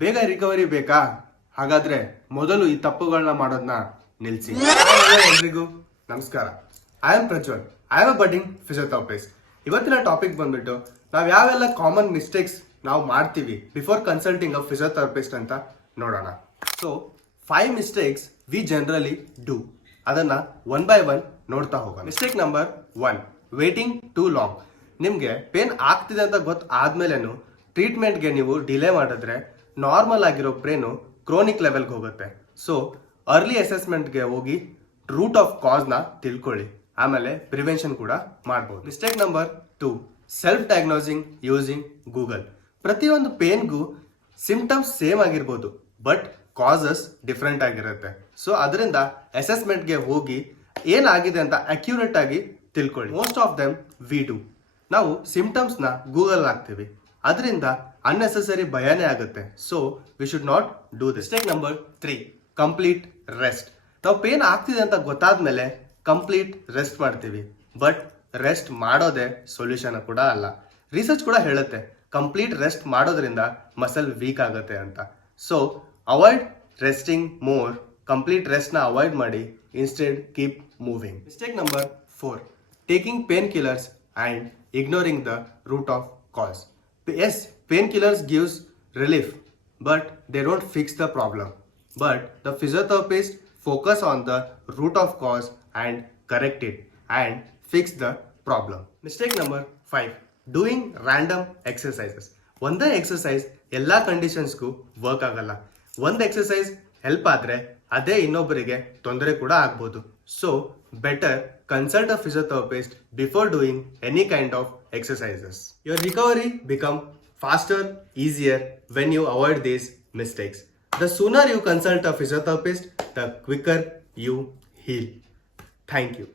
ಬೇಗ ರಿಕವರಿ ಬೇಕಾ? ಹಾಗಾದ್ರೆ ಮೊದಲು ಈ ತಪ್ಪುಗಳನ್ನ ಮಾಡೋದನ್ನ ನಿಲ್ಲಿಸಿ. ಎಲ್ರಿಗೂ ನಮಸ್ಕಾರ. I am Prajwal. I am a budding physiotherapist. ಇವತ್ತಿನ ಟಾಪಿಕ್ ಬಂದ್ಬಿಟ್ಟು ನಾವು ಯಾವೆಲ್ಲ ಕಾಮನ್ ಮಿಸ್ಟೇಕ್ಸ್ ನಾವು ಮಾಡ್ತೀವಿ ಬಿಫೋರ್ ಕನ್ಸಲ್ಟಿಂಗ್ ಅ ಫಿಸಿಯೋಥೆರಪಿಸ್ಟ್ ಅಂತ ನೋಡೋಣ. So 5 mistakes V generally do. ಅದನ್ನ ಒನ್ ಬೈ ಒನ್ ನೋಡ್ತಾ ಹೋಗೋಣ. Mistake number 1, waiting two long. ನಿಮಗೆ ಪೇನ್ ಆಗ್ತಿದೆ ಅಂತ ಗೊತ್ತಾದ್ಮೇಲೆನು ಟ್ರೀಟ್ಮೆಂಟ್ಗೆ ನೀವು ಡಿಲೇ ಮಾಡಿದ್ರೆ ನಾರ್ಮಲ್ ಆಗಿರೋ ಬ್ರೇನು ಕ್ರೋನಿಕ್ ಲೆವೆಲ್ಗೆ ಹೋಗುತ್ತೆ. ಸೊ ಅರ್ಲಿ ಅಸೆಸ್ಮೆಂಟ್ಗೆ ಹೋಗಿ ರೂಟ್ ಆಫ್ ಕಾಸ್ನ ತಿಳ್ಕೊಳ್ಳಿ, ಆಮೇಲೆ ಪ್ರಿವೆನ್ಷನ್ ಕೂಡ ಮಾಡ್ಬೋದು. Mistake number 2, self diagnosing using Google. ಪ್ರತಿಯೊಂದು ಪೇನ್ಗೂ ಸಿಂಪ್ಟಮ್ಸ್ ಸೇಮ್ ಆಗಿರ್ಬೋದು, ಬಟ್ ಕಾಸಸ್ ಡಿಫ್ರೆಂಟ್ ಆಗಿರುತ್ತೆ. ಸೊ ಅದರಿಂದ ಅಸೆಸ್ಮೆಂಟ್ಗೆ ಹೋಗಿ ಏನಾಗಿದೆ ಅಂತ ಅಕ್ಯುರೇಟ್ ಆಗಿ ತಿಳ್ಕೊಳ್ಳಿ. Most of them we do. ನಾವು ಸಿಂಪ್ಟಮ್ಸ್ನ ಗೂಗಲ್ ಹಾಕ್ತೀವಿ, ಅದರಿಂದ ಅನ್ನೆಸೆಸರಿ ಭಯನೇ ಆಗುತ್ತೆ. So we should not do this. Mistake number 3, complete rest. ನಾವು ಪೇನ್ ಆಗ್ತಿದೆ ಅಂತ ಗೊತ್ತಾದ್ಮೇಲೆ ಕಂಪ್ಲೀಟ್ ರೆಸ್ಟ್ ಮಾಡ್ತೀವಿ, ಬಟ್ ರೆಸ್ಟ್ ಮಾಡೋದೇ ಸೊಲ್ಯೂಷನ್ ಕೂಡ ಅಲ್ಲ. ರಿಸರ್ಚ್ ಕೂಡ ಹೇಳುತ್ತೆ ಕಂಪ್ಲೀಟ್ ರೆಸ್ಟ್ ಮಾಡೋದ್ರಿಂದ ಮಸಲ್ ವೀಕ್ ಆಗುತ್ತೆ ಅಂತ. So avoid resting more. Complete ರೆಸ್ಟ್ನ ಅವಾಯ್ಡ್ ಮಾಡಿ, instead keep moving. Mistake number 4, taking painkillers and ignoring the root of cause. Yes, painkillers gives relief, but they don't fix the problem. But the physiotherapist focus on the root of cause and correct it and fix the problem. Mistake number 5, doing random exercises. ಒಂದೇ exercise ಎಲ್ಲ ಕಂಡೀಷನ್ಸ್ಗೂ work ಆಗಲ್ಲ. ಒಂದು exercise help ಆದ್ರೆ ಅದೇ ಇನ್ನೊಬ್ಬರಿಗೆ ತೊಂದರೆ ಕೂಡ ಆಗ್ಬೋದು. So better consult a physiotherapist before doing any kind of exercises. Your recovery become faster, easier when you avoid these mistakes. The sooner you consult a physiotherapist, the quicker you heal. Thank you.